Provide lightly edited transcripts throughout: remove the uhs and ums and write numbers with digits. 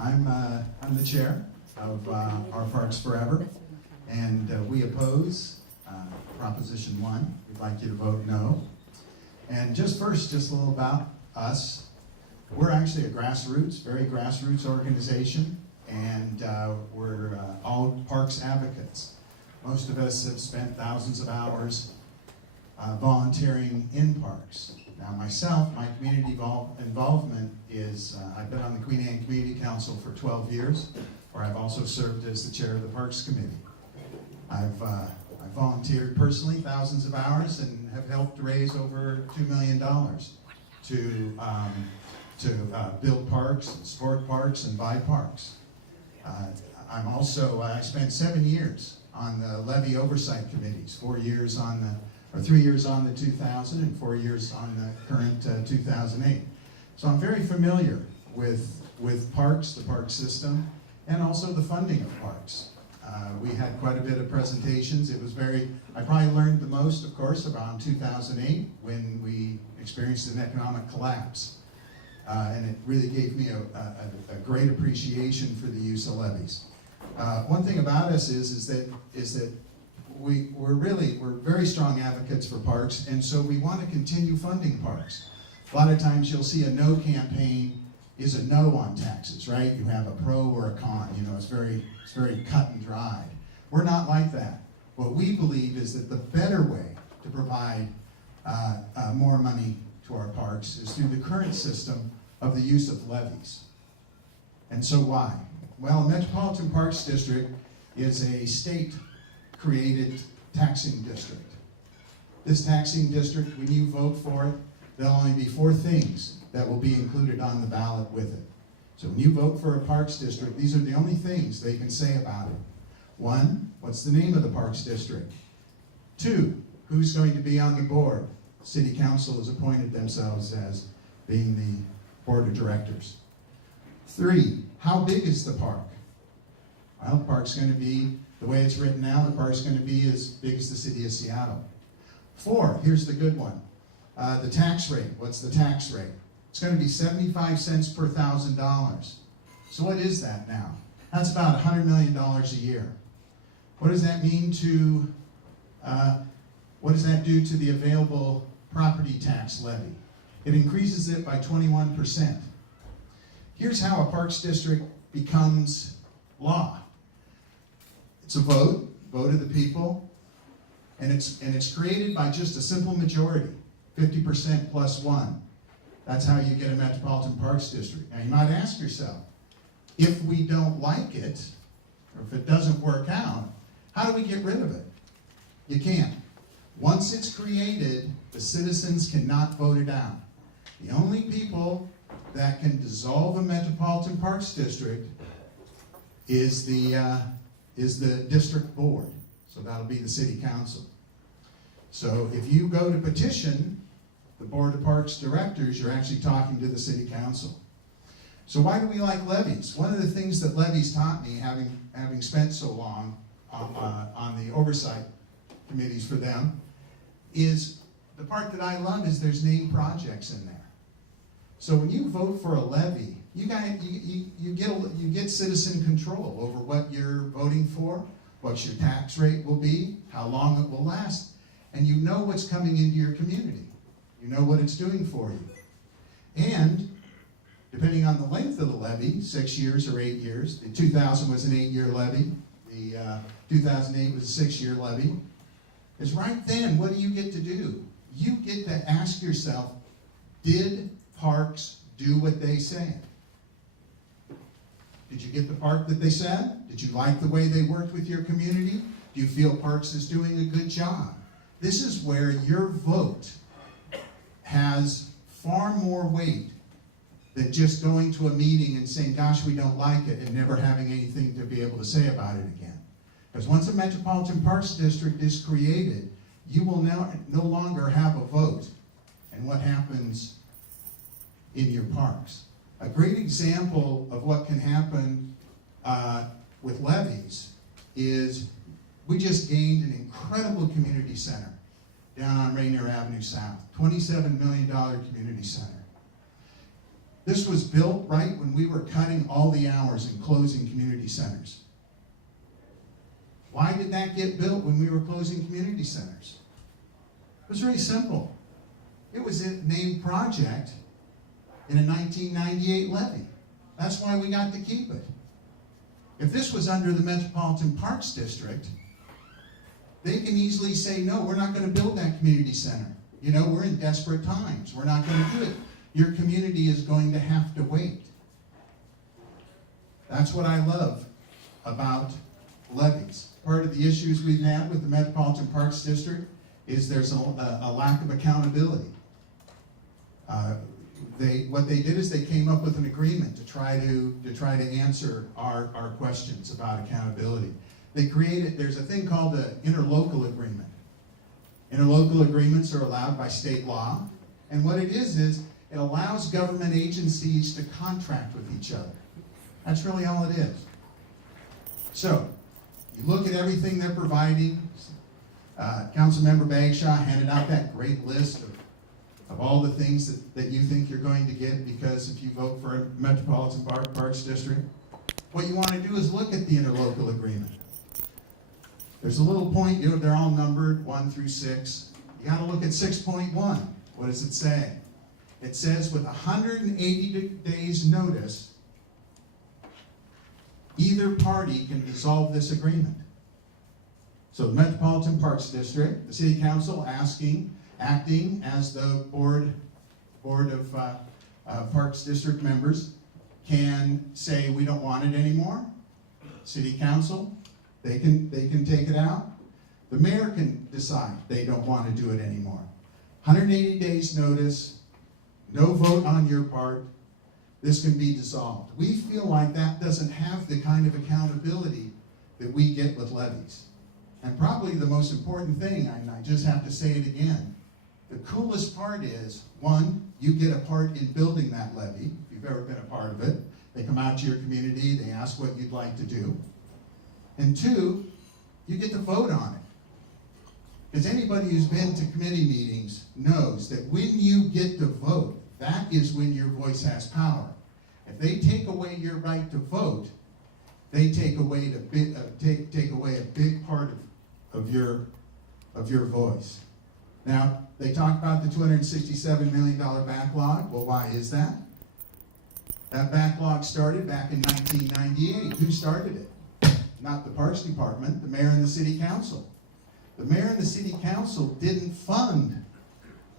I'm the chair of our Parks Forever, and we oppose Proposition 1. We'd like you to vote no. And just a little about us. We're actually a very grassroots organization, and we're all parks advocates. Most of us have spent thousands of hours volunteering in parks. Now myself, my community involvement is, I've been on the Queen Anne Community Council for 12 years, where I've also served as the chair of the Parks Committee. I've volunteered personally thousands of hours and have helped raise over $2 million to build parks, and support parks, and buy parks. I spent 7 years on the levy oversight committees, 3 years on the 2000 and 4 years on the current 2008. So I'm very familiar with parks, the park system, and also the funding of parks. We had quite a bit of presentations. I probably learned the most, of course, around 2008 when we experienced an economic collapse. And it really gave me a great appreciation for the use of levies. One thing about us is that we're very strong advocates for parks, and so we want to continue funding parks. A lot of times you'll see a no campaign is a no on taxes, right? You have a pro or a con. It's very cut and dried. We're not like that. What we believe is that the better way to provide more money to our parks is through the current system of the use of levies. And so why? Well, a Metropolitan Parks District is a state-created taxing district. This taxing district, when you vote for it, there'll only be 4 things that will be included on the ballot with it. So when you vote for a parks district, these are the only things they can say about it. 1, what's the name of the parks district? 2, who's going to be on the board? City Council has appointed themselves as being the board of directors. 3, how big is the park? Well, the park's going to be, the way it's written now, the park's going to be as big as the city of Seattle. 4, here's the good one. The tax rate. What's the tax rate? It's going to be 75 cents per $1,000. So what is that now? That's about $100 million a year. What does that mean to, what does that do to the available property tax levy? It increases it by 21%. Here's how a parks district becomes law. It's a vote of the people, and it's created by just a simple majority, 50% plus 1. That's how you get a Metropolitan Parks District. Now you might ask yourself, if we don't like it, or if it doesn't work out, how do we get rid of it? You can't. Once it's created, the citizens cannot vote it out. The only people that can dissolve a Metropolitan Parks District is the district board. So that'll be the city council. So if you go to petition the Board of Parks Directors, you're actually talking to the city council. So why do we like levies? One of the things that levies taught me, having spent so long on the oversight committees for them, is the part that I love is there's named projects in there. So when you vote for a levy, you get citizen control over what you're voting for, what your tax rate will be, how long it will last, and you know what's coming into your community. You know what it's doing for you. And depending on the length of the levy, 6 years or 8 years, the 2000 was an 8-year levy, the 2008 was a 6-year levy, is right then, what do you get to do? You get to ask yourself, did parks do what they said? Did you get the park that they said? Did you like the way they worked with your community? Do you feel parks is doing a good job? This is where your vote has far more weight than just going to a meeting and saying, gosh, we don't like it, and never having anything to be able to say about it again. Because once a Metropolitan Parks District is created, you will now no longer have a vote in what happens in your parks. A great example of what can happen with levies is we just gained an incredible community center down on Rainier Avenue South, $27 million community center. This was built right when we were cutting all the hours and closing community centers. Why did that get built when we were closing community centers? It was very simple. It was a named project in a 1998 levy. That's why we got to keep it. If this was under the Metropolitan Parks District, they can easily say, no, we're not going to build that community center. You know, we're in desperate times. We're not going to do it. Your community is going to have to wait. That's what I love about levies. Part of the issues we've had with the Metropolitan Parks District is there's a lack of accountability. What they did is they came up with an agreement to try to answer our questions about accountability. They created, there's a thing called the interlocal agreement. Interlocal agreements are allowed by state law, and what it is it allows government agencies to contract with each other. That's really all it is. So, you look at everything they're providing. Councilmember Bagshaw handed out that great list of all the things that you think you're going to get because if you vote for a Metropolitan Parks District. What you want to do is look at the interlocal agreement. There's a little point, they're all numbered, 1 through 6. You got to look at 6.1. What does it say? It says with 180 days notice, either party can dissolve this agreement. So the Metropolitan Parks District, the City Council acting as the board of Parks District members can say we don't want it anymore. City Council, they can take it out. The mayor can decide they don't want to do it anymore. 180 days notice, no vote on your part, this can be dissolved. We feel like that doesn't have the kind of accountability that we get with levies. And probably the most important thing, and I just have to say it again, the coolest part is, one, you get a part in building that levy, if you've ever been a part of it. They come out to your community, they ask what you'd like to do. And two, you get to vote on it. Because anybody who's been to committee meetings knows that when you get to vote, that is when your voice has power. If they take away your right to vote, they take away a big part of your voice. Now, they talk about the $267 million backlog. Well, why is that? That backlog started back in 1998. Who started it? Not the Parks Department, the mayor and the City Council. The mayor and the City Council didn't fund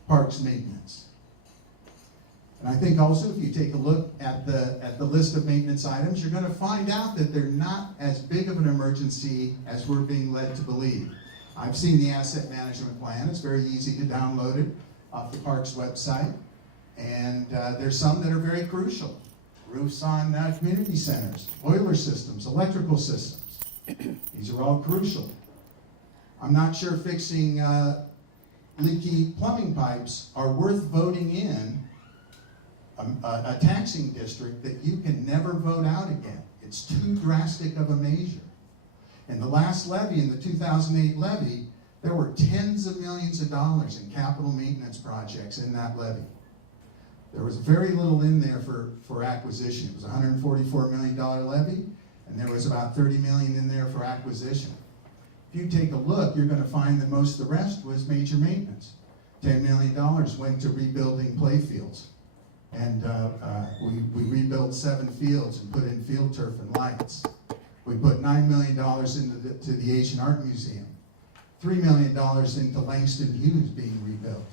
parks maintenance. And I think also if you take a look at the list of maintenance items, you're going to find out that they're not as big of an emergency as we're being led to believe. I've seen the asset management plan. It's very easy to download it off the parks website. And there's some that are very crucial. Roofs on community centers, boiler systems, electrical systems. These are all crucial. I'm not sure fixing leaky plumbing pipes are worth voting in a taxing district that you can never vote out again. It's too drastic of a measure. In the last levy, in the 2008 levy, there were tens of millions of dollars in capital maintenance projects in that levy. There was very little in there for acquisition. It was a $144 million levy, and there was about $30 million in there for acquisition. If you take a look, you're going to find that most of the rest was major maintenance. $10 million went to rebuilding playfields. And we rebuilt 7 fields and put in field turf and lights. We put $9 million into the Asian Art Museum. $3 million into Langston Hughes being rebuilt.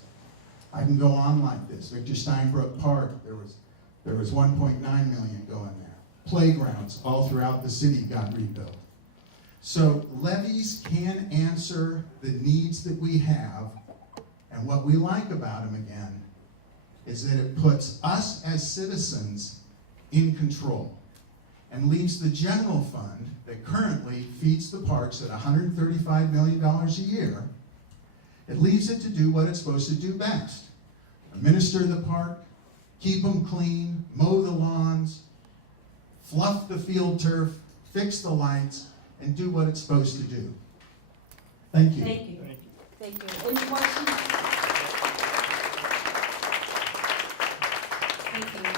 I can go on like this. Victor Steinbrook Park, there was $1.9 million going there. Playgrounds all throughout the city got rebuilt. So levies can answer the needs that we have, and what we like about them again is that it puts us as citizens in control and leaves the general fund that currently feeds the parks at $135 million a year, it leaves it to do what it's supposed to do best. Administer the park, keep them clean, mow the lawns, fluff the field turf, fix the lights, and do what it's supposed to do. Thank you. Thank you. Thank you. Any questions? Thank you.